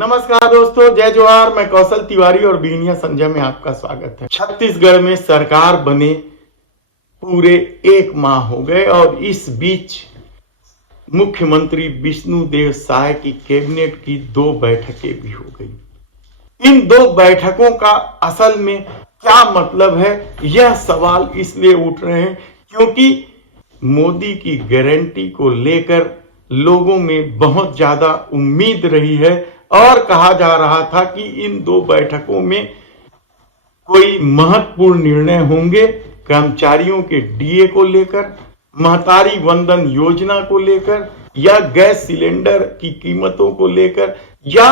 नमस्कार दोस्तों, जय जोहार। मैं कौशल तिवारी और बीनिया संजय में आपका स्वागत है। छत्तीसगढ़ में सरकार बने पूरे 1 माह हो गए और इस बीच मुख्यमंत्री विष्णुदेव साय की कैबिनेट की 2 बैठकें भी हो गई। इन 2 बैठकों का असल में क्या मतलब है, यह सवाल इसलिए उठ रहे हैं क्योंकि मोदी की गारंटी को लेकर लोगों में बहुत ज्यादा उम्मीद रही है और कहा जा रहा था कि इन 2 बैठकों में कोई महत्वपूर्ण निर्णय होंगे। कर्मचारियों के डीए को लेकर, महतारी वंदन योजना को लेकर, या गैस सिलेंडर की कीमतों को लेकर, या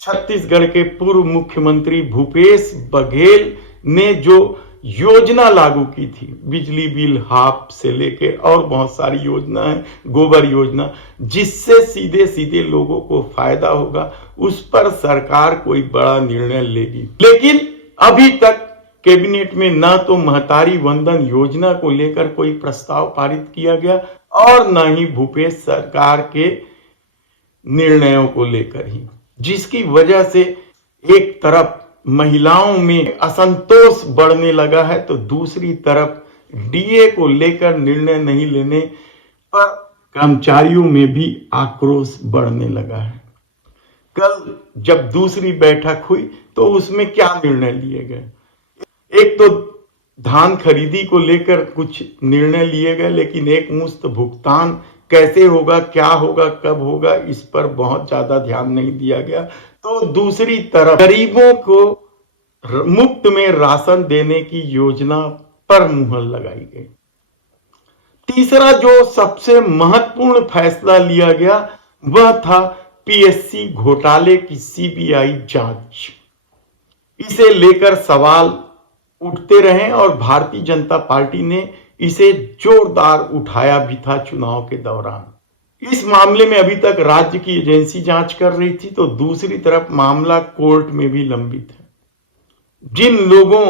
छत्तीसगढ़ के पूर्व मुख्यमंत्री भूपेश बघेल ने जो योजना लागू की थी, बिजली बिल हाफ से लेकर और बहुत सारी योजना है, गोबर योजना, जिससे सीधे सीधे लोगों को फायदा होगा, उस पर सरकार कोई बड़ा निर्णय लेगी। लेकिन अभी तक कैबिनेट में ना तो महतारी वंदन योजना को लेकर कोई प्रस्ताव पारित किया गया और ना ही भूपेश सरकार के निर्णयों को लेकर ही, जिसकी वजह से एक तरफ महिलाओं में असंतोष बढ़ने लगा है तो दूसरी तरफ डीए को लेकर निर्णय नहीं लेने पर कर्मचारियों में भी आक्रोश बढ़ने लगा है। कल जब दूसरी बैठक हुई तो उसमें क्या निर्णय लिए गए? एक तो धान खरीदी को लेकर कुछ निर्णय लिए गए, लेकिन एक मुश्त भुगतान कैसे होगा, क्या होगा, कब होगा, इस पर बहुत ज्यादा ध्यान नहीं दिया गया। तो दूसरी तरफ गरीबों को मुफ्त में राशन देने की योजना पर मुहर लगाई गई। तीसरा जो सबसे महत्वपूर्ण फैसला लिया गया वह था पीएससी घोटाले की सीबीआई जांच। इसे लेकर सवाल उठते रहे और भारतीय जनता पार्टी ने इसे जोरदार उठाया भी था चुनाव के दौरान। इस मामले में अभी तक राज्य की एजेंसी जांच कर रही थी तो दूसरी तरफ मामला कोर्ट में भी लंबित है। जिन लोगों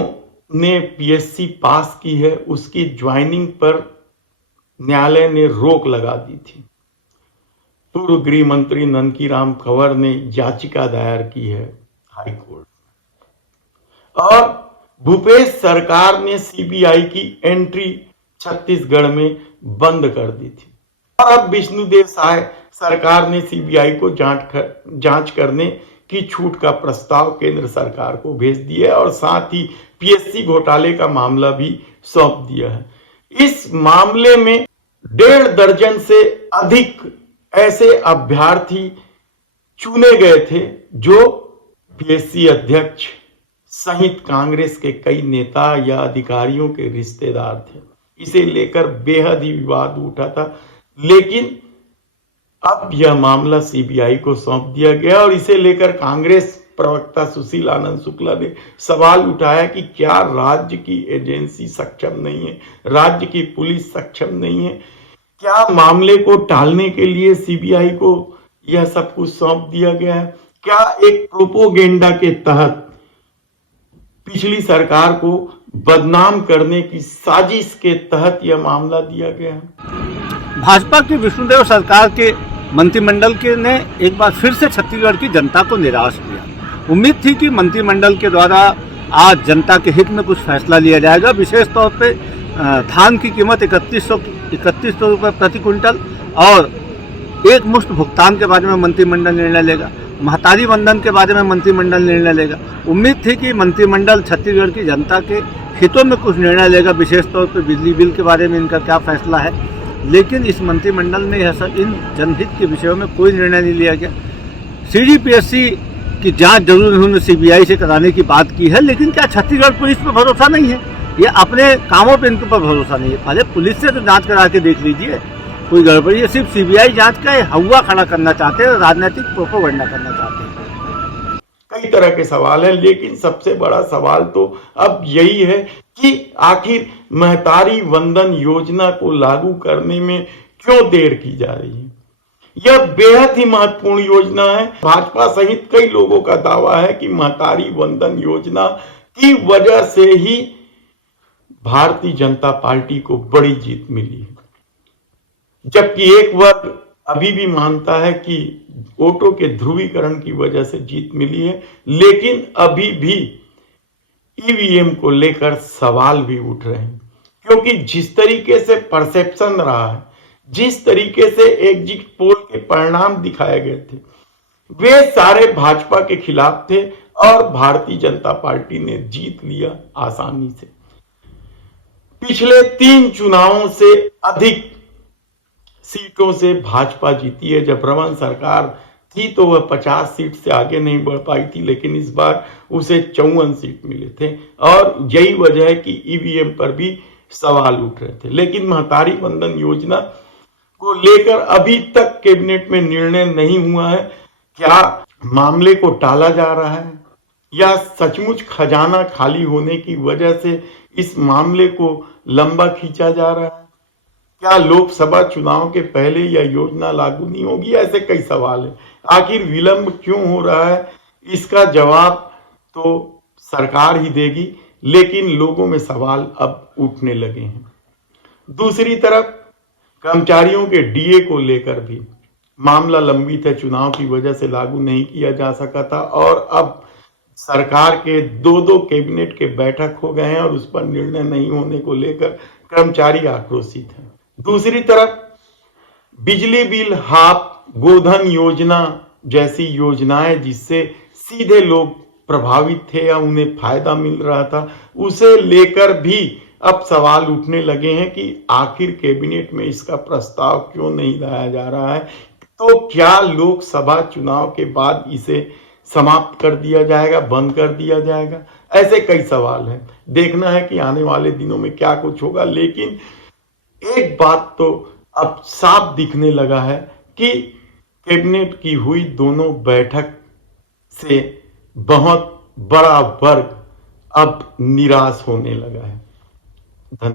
ने पीएससी पास की है उसकी ज्वाइनिंग पर न्यायालय ने रोक लगा दी थी। पूर्व गृह मंत्री ननकीराम कंवर ने याचिका दायर की है हाई कोर्ट में। और भूपेश सरकार ने सीबीआई की एंट्री छत्तीसगढ़ में बंद कर दी थी और अब विष्णुदेव साय सरकार ने सीबीआई को जांच करने की छूट का प्रस्ताव केंद्र सरकार को भेज दिया है और साथ ही पीएससी घोटाले का मामला भी सौंप दिया है। इस मामले में 1.5 दर्जन से अधिक ऐसे अभ्यर्थी चुने गए थे जो पीएससी अध्यक्ष सहित कांग्रेस के कई नेता या अधिकारियों के रिश्तेदार थे। इसे लेकर बेहद ही विवाद उठा था, लेकिन अब यह मामला सीबीआई को सौंप दिया गया और इसे लेकर कांग्रेस प्रवक्ता सुशील आनंद शुक्ला ने सवाल उठाया कि क्या राज्य की एजेंसी सक्षम नहीं है, राज्य की पुलिस सक्षम नहीं है, क्या मामले को टालने के लिए सीबीआई को यह सब कुछ सौंप दिया गया है, क्या एक प्रोपोगेंडा के तहत पिछली सरकार को बदनाम करने की साजिश के तहत यह मामला दिया गया है। भाजपा की विष्णुदेव सरकार के मंत्रिमंडल के ने एक बार फिर से छत्तीसगढ़ की जनता को निराश किया। उम्मीद थी कि मंत्रिमंडल के द्वारा आज जनता के हित में कुछ फैसला लिया जाएगा। विशेष तौर पे धान की कीमत 3100 रुपये प्रति क्विंटल और एक मुश्त भुगतान के बारे में मंत्रिमंडल निर्णय लेगा। महतारी वंदन के बारे में मंत्रिमंडल निर्णय लेगा। उम्मीद थी कि मंत्रिमंडल छत्तीसगढ़ की जनता के हितों में कुछ निर्णय लेगा, विशेष तौर पर बिजली बिल के बारे में इनका क्या फैसला है। लेकिन इस मंत्रिमंडल में यह सब इन जनहित के विषयों में कोई निर्णय नहीं लिया गया। सीडीपीएससी की जांच जरूर उन्होंने सीबीआई से कराने की बात की है, लेकिन क्या छत्तीसगढ़ पुलिस पर भरोसा नहीं है? ये अपने कामों पर इनके ऊपर भरोसा नहीं है। पहले पुलिस से तो जांच करा के देख लीजिए, कोई गड़बड़ी है। सिर्फ सीबीआई जांच का हवा खड़ा करना चाहते हैं, राजनीतिक प्रोपोगंडा करना चाहते हैं। कई तरह के सवाल हैं, लेकिन सबसे बड़ा सवाल तो अब यही है कि आखिर महतारी वंदन योजना को लागू करने में क्यों देर की जा रही है। यह बेहद ही महत्वपूर्ण योजना है। भाजपा सहित कई लोगों का दावा है कि महतारी वंदन योजना की वजह से ही भारतीय जनता पार्टी को बड़ी जीत मिली है, जबकि एक वर्ग अभी भी मानता है कि वोटों के ध्रुवीकरण की वजह से जीत मिली है, लेकिन अभी भी ईवीएम को लेकर सवाल भी उठ रहे हैं, क्योंकि जिस तरीके से परसेप्शन रहा है, जिस तरीके से एग्जिट पोल के परिणाम दिखाए गए थे, वे सारे भाजपा के खिलाफ थे और भारतीय जनता पार्टी ने जीत लिया आसानी से। पिछले 3 चुनावों से अधिक सीटों से भाजपा जीती है। जब रमन सरकार थी तो वह 50 सीट से आगे नहीं बढ़ पाई थी, लेकिन इस बार उसे 54 सीट मिले थे और यही वजह है कि ईवीएम पर भी सवाल उठ रहे थे। लेकिन महतारी वंदन योजना को लेकर अभी तक कैबिनेट में निर्णय नहीं हुआ है। क्या मामले को टाला जा रहा है या सचमुच खजाना खाली होने की वजह से इस मामले को लंबा खींचा जा रहा है? क्या लोकसभा चुनाव के पहले यह योजना लागू नहीं होगी? ऐसे कई सवाल हैं। आखिर विलंब क्यों हो रहा है, इसका जवाब तो सरकार ही देगी, लेकिन लोगों में सवाल अब उठने लगे हैं। दूसरी तरफ कर्मचारियों के डीए को लेकर भी मामला लंबित है, चुनाव की वजह से लागू नहीं किया जा सका था और अब सरकार के 2 कैबिनेट के बैठक हो गए हैं और उस पर निर्णय नहीं होने को लेकर कर्मचारी आक्रोशित हैं। दूसरी तरफ बिजली बिल हाफ, गोधन योजना जैसी योजनाएं जिससे सीधे लोग प्रभावित थे या उन्हें फायदा मिल रहा था, उसे लेकर भी अब सवाल उठने लगे हैं कि आखिर कैबिनेट में इसका प्रस्ताव क्यों नहीं लाया जा रहा है। तो क्या लोकसभा चुनाव के बाद इसे समाप्त कर दिया जाएगा, बंद कर दिया जाएगा? ऐसे कई सवाल हैं। देखना है कि आने वाले दिनों में क्या कुछ होगा, लेकिन एक बात तो अब साफ दिखने लगा है कि कैबिनेट की हुई दोनों बैठक से बहुत बड़ा वर्ग अब निराश होने लगा है।